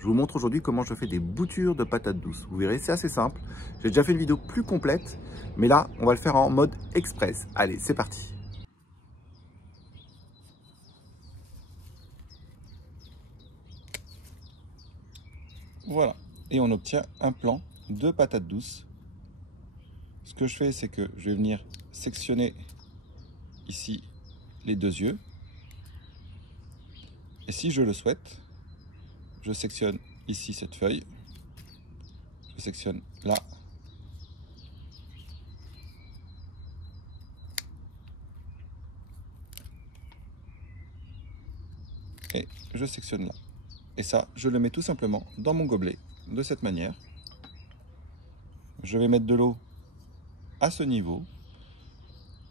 Je vous montre aujourd'hui comment je fais des boutures de patates douces. Vous verrez, c'est assez simple. J'ai déjà fait une vidéo plus complète, mais là, on va le faire en mode express. Allez, c'est parti. Voilà, et on obtient un plan de patates douces. Ce que je fais, c'est que je vais venir sectionner ici les deux yeux. Et si je le souhaite, je sectionne ici cette feuille. Je sectionne là. Et je sectionne là. Et ça, je le mets tout simplement dans mon gobelet de cette manière. Je vais mettre de l'eau à ce niveau,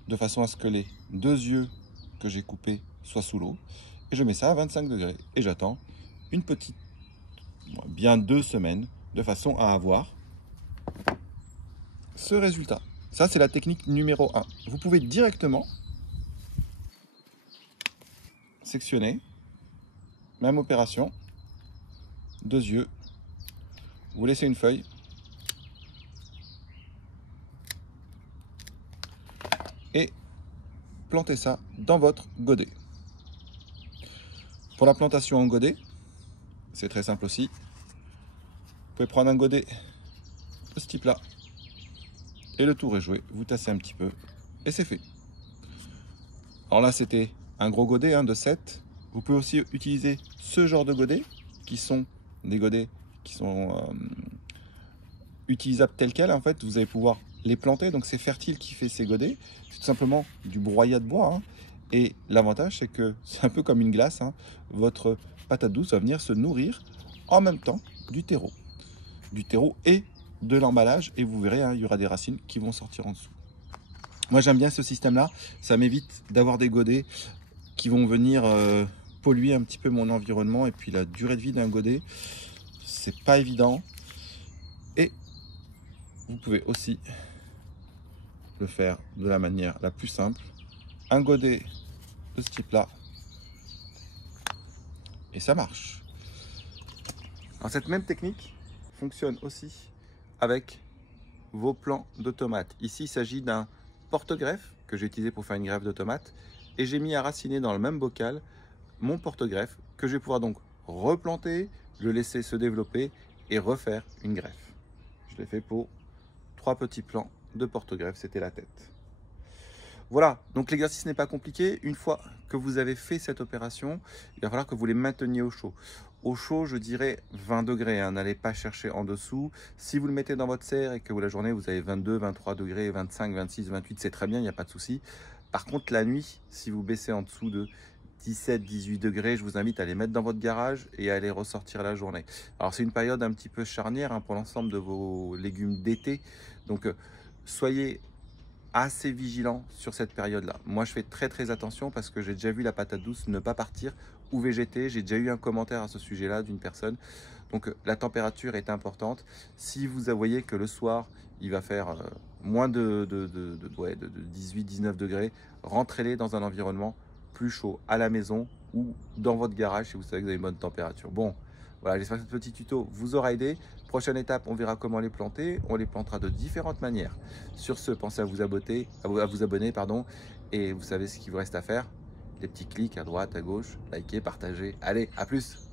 de façon à ce que les deux yeux que j'ai coupés soient sous l'eau. Et je mets ça à 25 degrés. Et j'attends une petite, bien 2 semaines, de façon à avoir ce résultat. Ça, c'est la technique numéro 1. Vous pouvez directement sectionner, même opération, deux yeux, vous laissez une feuille, et plantez ça dans votre godet. Pour la plantation en godet, c'est très simple aussi. Vous pouvez prendre un godet de ce type-là, et le tour est joué. Vous tassez un petit peu, et c'est fait. Alors là, c'était un gros godet de 7. Vous pouvez aussi utiliser ce genre de godets, qui sont des godets qui sont utilisables tels quels. En fait, vous allez pouvoir les planter. Donc c'est Fertile qui fait ces godets. C'est tout simplement du broyat de bois. Et l'avantage, c'est que c'est un peu comme une glace. Votre patate douce va venir se nourrir en même temps du terreau. Du terreau et de l'emballage. Et vous verrez, il y aura des racines qui vont sortir en dessous. Moi, j'aime bien ce système-là. Ça m'évite d'avoir des godets qui vont venir polluer un petit peu mon environnement. Et puis la durée de vie d'un godet, c'est pas évident. Et vous pouvez aussi le faire de la manière la plus simple. Un godet de ce type-là. Et ça marche. Alors, cette même technique fonctionne aussi avec vos plants de tomates. Ici, il s'agit d'un porte-greffe que j'ai utilisé pour faire une greffe de tomates. Et j'ai mis à raciner dans le même bocal mon porte-greffe que je vais pouvoir donc replanter, le laisser se développer et refaire une greffe. Je l'ai fait pour 3 petits plants de porte-greffe, c'était la tête. Voilà, donc l'exercice n'est pas compliqué. Une fois que vous avez fait cette opération, il va falloir que vous les mainteniez au chaud. Au chaud, je dirais 20 degrés, n'allez pas chercher en dessous. Si vous le mettez dans votre serre et que la journée, vous avez 22, 23 degrés, 25, 26, 28, c'est très bien, il n'y a pas de souci. Par contre, la nuit, si vous baissez en dessous de 17, 18 degrés, je vous invite à les mettre dans votre garage et à les ressortir la journée. Alors, c'est une période un petit peu charnière pour l'ensemble de vos légumes d'été. Donc, soyez assez vigilant sur cette période-là. Moi, je fais très attention parce que j'ai déjà vu la patate douce ne pas partir ou végéter. J'ai déjà eu un commentaire à ce sujet-là d'une personne. Donc, la température est importante. Si vous voyez que le soir, il va faire moins de 18-19 degrés, rentrez-les dans un environnement plus chaud à la maison ou dans votre garage si vous savez que vous avez une bonne température. Bon, voilà, j'espère que ce petit tuto vous aura aidé. Prochaine étape, on verra comment les planter. On les plantera de différentes manières. Sur ce, pensez à vous abonner, et vous savez ce qu'il vous reste à faire. Les petits clics à droite, à gauche, liker, partager. Allez, à plus!